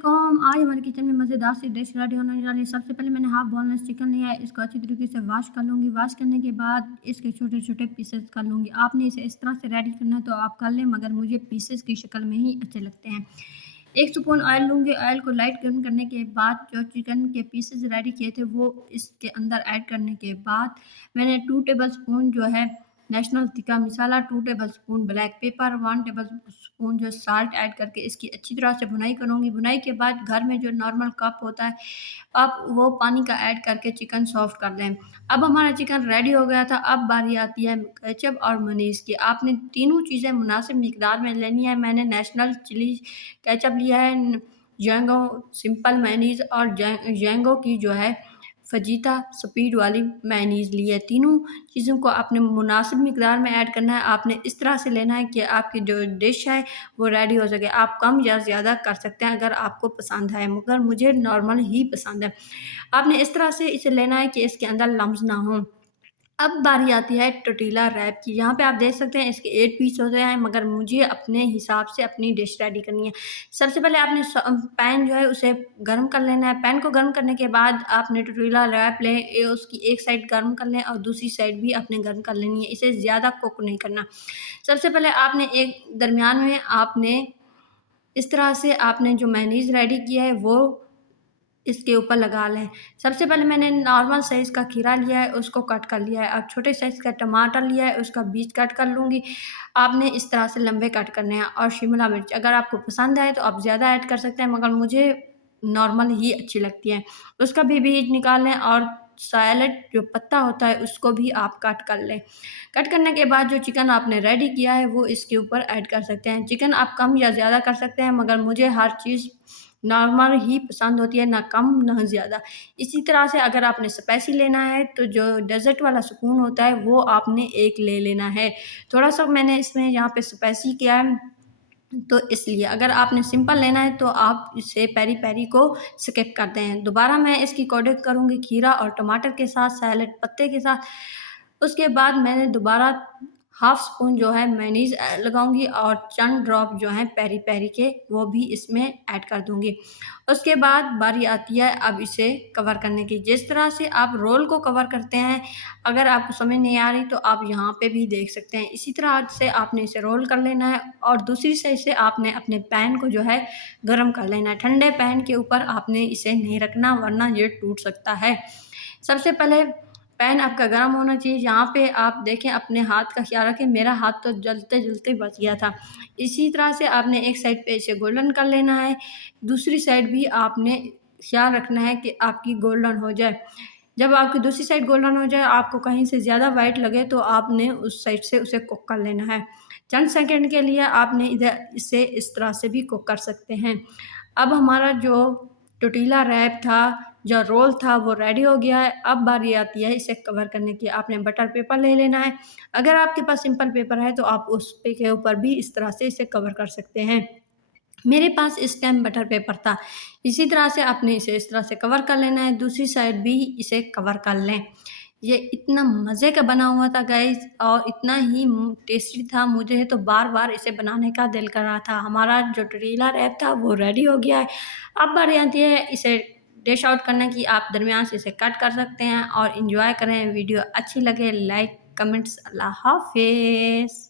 वालेकुम। आज हमारे किचन में मज़ेदार सी डिश रेडी होने जा रही है। सबसे पहले मैंने हाफ बोनलेस चिकन लिया है। इसको अच्छी तरीके से वॉश कर लूँगी। वॉश करने के बाद इसके छोटे-छोटे पीसेस कर लूँगी। आपने इसे इस तरह से रेडी करना है तो आप कर लें, मगर मुझे पीसेस की शक्ल में ही अच्छे लगते हैं। 1 स्पून ऑयल लूँगी। ऑयल को लाइट गर्म करने के बाद जो चिकन के पीसेस रेडी किए थे वो इसके अंदर ऐड करने के बाद मैंने 2 टेबल स्पून जो है नेशनल तिक्का मसाला, 2 table spoon black pepper, 1 table spoon जो साल्ट ऐड करके इसकी अच्छी तरह से भुनाई करूँगी। भुनाई के बाद घर में जो नॉर्मल कप होता है, आप वो पानी का ऐड करके चिकन सॉफ्ट कर लें। अब हमारा चिकन रेडी हो गया था। अब बारी आती है केचप और मेयोनीज़ की। आपने तीनों चीज़ें मुनासिब मिकदार में लेनी है। मैंने नेशनल चिली केचप लिया है, जैंगो सिंपल मेयोनीज़ और जैंगो की जो है फ़जीता स्पीड वाली मेयोनीज़ ली है। तीनों चीज़ों को आपने मुनासिब मिकदार में ऐड करना है। आपने इस तरह से लेना है कि आपकी जो डिश है वो रेडी हो सके। आप कम या ज़्यादा कर सकते हैं अगर आपको पसंद आए, मगर मुझे नॉर्मल ही पसंद है। आपने इस तरह से इसे लेना है कि इसके अंदर लम्स ना हों। अब बारी आती है टोर्टिला रैप की। यहाँ पे आप देख सकते हैं इसके 8 पीस होते हैं, मगर मुझे अपने हिसाब से अपनी डिश रेडी करनी है। सबसे पहले आपने पैन जो है उसे गर्म कर लेना है। पैन को गर्म करने के बाद आपने टोर्टिला रैप लें, उसकी एक साइड गर्म कर लें और दूसरी साइड भी आपने गर्म कर लेनी है। इसे ज़्यादा कुक नहीं करना। सबसे पहले आपने एक दरमियान में आपने इस तरह से आपने जो मेयोनीज़ रेडी किया है वो इसके ऊपर लगा लें। सबसे पहले मैंने नॉर्मल साइज़ का खीरा लिया है, उसको कट कर लिया है। अब छोटे साइज़ का टमाटर लिया है, उसका बीज कट कर लूँगी। आपने इस तरह से लंबे कट करने हैं और शिमला मिर्च अगर आपको पसंद आए तो आप ज़्यादा ऐड कर सकते हैं, मगर मुझे नॉर्मल ही अच्छी लगती है। उसका भी बीज निकाल लें और सैलेड जो पत्ता होता है उसको भी आप कट कर लें। कट करने के बाद जो चिकन आपने रेडी किया है वो इसके ऊपर ऐड कर सकते हैं। चिकन आप कम या ज़्यादा कर सकते हैं, मगर मुझे हर चीज़ नॉर्मल ही पसंद होती है, ना कम ना ज़्यादा। इसी तरह से अगर आपने स्पाइसी लेना है तो जो डेज़र्ट वाला स्पून होता है वो आपने एक ले लेना है। थोड़ा-सा मैंने इसमें यहाँ पे स्पाइसी किया है तो इसलिए। अगर आपने सिंपल लेना है तो आप इसे पेरी-पेरी को स्किप कर दें। दोबारा मैं इसकी कोडिंग करूँगी खीरा और टमाटर के साथ, सैलेड पत्ते के साथ। उसके बाद मैंने दोबारा हाफ़ स्पून जो है मेयोनीज़ लगाऊँगी और चंद ड्रॉप जो हैं पेरी-पेरी के वो भी इसमें ऐड कर दूँगी। उसके बाद बारी आती है अब इसे कवर करने की। जिस तरह से आप रोल को कवर करते हैं, अगर आपको समझ नहीं आ रही तो आप यहाँ पे भी देख सकते हैं। इसी तरह से आपने इसे रोल कर लेना है और दूसरी साइड से आपने अपने पैन को जो है गरम कर लेना है। ठंडे पैन के ऊपर आपने इसे नहीं रखना, वरना ये टूट सकता है। सबसे पहले पैन आपका गरम होना चाहिए। यहाँ पे आप देखें, अपने हाथ का ख़्याल रखें। मेरा हाथ तो जलते-जलते बच गया था। इसी तरह से आपने एक साइड पे इसे गोल्डन कर लेना है, दूसरी साइड भी आपने ख़्याल रखना है कि आपकी गोल्डन हो जाए। जब आपकी दूसरी साइड गोल्डन हो जाए, आपको कहीं से ज़्यादा व्हाइट लगे तो आपने उस साइड से उसे कुक कर लेना है। चंद सेकंड के लिए आपने इधर इसे इस तरह से भी कुक कर सकते हैं। अब हमारा जो टोर्टिला रैप था, जो रोल था वो रेडी हो गया है। अब बारी आती है इसे कवर करने की। आपने बटर पेपर ले लेना है। अगर आपके पास सिंपल पेपर है तो आप उस पे के ऊपर भी इस तरह से इसे कवर कर सकते हैं। मेरे पास इस टाइम बटर पेपर था। इसी तरह से आपने इसे इस तरह से कवर कर लेना है, दूसरी साइड भी इसे कवर कर लें। ये इतना मज़े का बना हुआ था गाइस और इतना ही टेस्टी था, मुझे तो बार-बार इसे बनाने का दिल कर रहा था। हमारा जो टोर्टिला रैप था वो रेडी हो गया है। अब बारी आती है इसे डिश आउट करने की। आप दरमियान से इसे कट कर सकते हैं और एन्जॉय करें। वीडियो अच्छी लगे लाइक, कमेंट्स। अल्लाह हाफ़िज़।